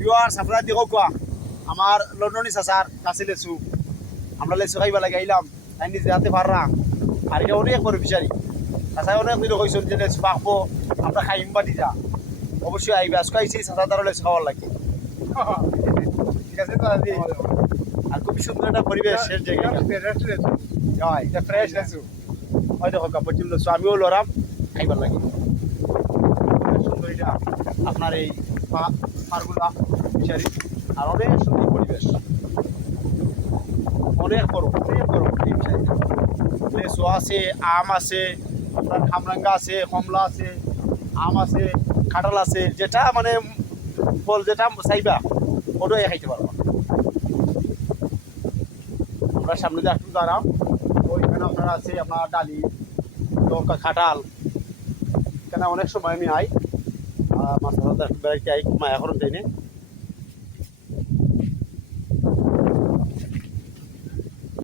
viewers আপনারা দেখো কোয়া আমার লন্ডনী চাচার কাছে লেচু আমরা লেচু খাইবা লাগে আইলাম তাই নিজে হাতে পাররা আর এটা অনেক বড় বিচারি চাচাই অনেক দিন কইছেন যে লেচু পাকবো আমরা খাইম বাটি যা অবশ্যই আইবে আজকে আইছি চাচা দ্বারা লেচু খাওয়ার লাগে ঠিক আছে তো আজি আর খুব সুন্দর একটা পরিবেশ শেষ জায়গায় হয় এটা ফ্রেশ লেচু হয় দেখো কাপড় চিম লেচু আমিও লড়াম খাইবার লাগে সুন্দর এটা আপনার এই পারগুলা বিচারি আর অনেক সুন্দর পরিবেশ অনেক বড় এই বিচারিটা লেচু আছে আম আছে আপনার খামরাঙ্গা আছে কমলা আছে আম আছে কাঁঠাল আছে যেটা মানে ফল যেটা চাইবা ওটাই খাইতে পারবা আমরা সামনে দিয়ে একটু দাঁড়াম ওইখানে আপনার আছে আপনার ডালি লঙ্কা খাটাল এখানে অনেক সময় আমি আই মাছ ধরাতে বেড়াইতে আই মায়া এখন যাই না